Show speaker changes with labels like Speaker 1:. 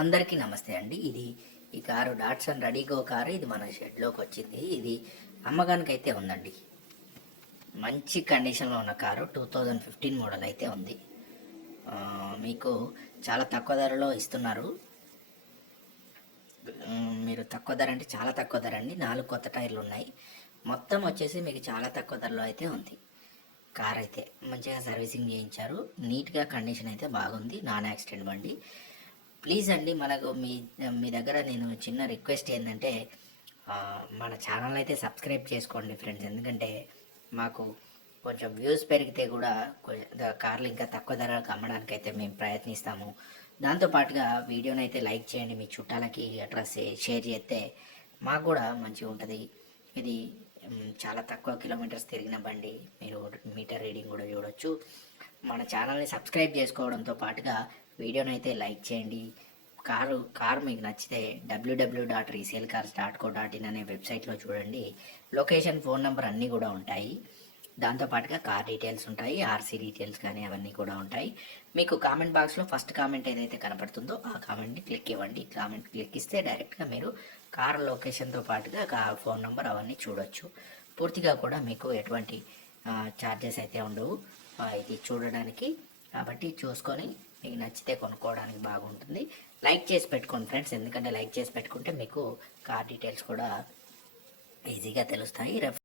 Speaker 1: అందరికీ నమస్తే అండి. ఇది ఈ కారు డాట్సన్ రెడీగో కారు. ఇది మన షెడ్లోకి వచ్చింది. ఇది అమ్మకానికి అయితే ఉందండి. మంచి కండిషన్లో ఉన్న car. Two thousand fifteen model అయితే ఉంది. మీకు చాలా తక్కువ ధరలో ఇస్తున్నారు. మీరు తక్కువ ధర అంటే చాలా తక్కువ ధర అండి. నాలుగు కొత్త టైర్లు ఉన్నాయి. మొత్తం వచ్చేసి మీకు చాలా తక్కువ ధరలో అయితే ఉంది. కార్ అయితే మంచిగా సర్వీసింగ్ చేయించారు. నీట్గా కండిషన్ అయితే బాగుంది. నాన్ యాక్సిడెంట్ బండి. ప్లీజ్ అండి మనకు మీ మీ దగ్గర నేను చిన్న రిక్వెస్ట్ ఏంటంటే మన ఛానల్ అయితే సబ్స్క్రైబ్ చేసుకోండి ఫ్రెండ్స్. ఎందుకంటే మాకు కొంచెం వ్యూస్ పెరిగితే కూడా కార్లు ఇంకా తక్కువ ధరకు అమ్మడానికి అయితే మేము ప్రయత్నిస్తాము. దాంతోపాటుగా వీడియోని అయితే లైక్ చేయండి మీ చుట్టాలకి అట్లా షేర్ చేస్తే మాకు కూడా మంచిగా ఉంటుంది. ఇది చాలా తక్కువ కిలోమీటర్స్ తిరిగిన బండి. మీరు మీటర్ రీడింగ్ కూడా చూడొచ్చు. మన ఛానల్ని సబ్స్క్రైబ్ చేసుకోవడంతో పాటుగా వీడియోని అయితే లైక్ చేయండి. కారు కారు మీకు నచ్చితే WW dot resale cars dot co dot in అనే వెబ్సైట్లో చూడండి. లొకేషన్ ఫోన్ నెంబర్ అన్నీ కూడా ఉంటాయి. దాంతోపాటుగా కార్ డీటెయిల్స్ ఉంటాయి ఆర్సీ డీటెయిల్స్ కానీ అవన్నీ కూడా ఉంటాయి. మీకు కామెంట్ బాక్స్లో ఫస్ట్ కామెంట్ ఏదైతే కనపడుతుందో ఆ కామెంట్ని క్లిక్ ఇవ్వండి. కామెంట్ క్లిక్ ఇస్తే డైరెక్ట్గా మీరు కార్ లొకేషన్తో పాటుగా కార్ ఫోన్ నెంబర్ అవన్నీ చూడొచ్చు. పూర్తిగా కూడా మీకు ఎటువంటి ఛార్జెస్ అయితే ఉండవు. ఇది చూడడానికి. కాబట్టి చూసుకొని మీకు నచ్చితే కొనుక్కోవడానికి బాగుంటుంది. లైక్ చేసి పెట్టుకోండి ఫ్రెండ్స్ ఎందుకంటే లైక్ చేసి పెట్టుకుంటే మీకు కార్ డీటెయిల్స్ కూడా ఈజీగా తెలుస్తాయి. రెఫ్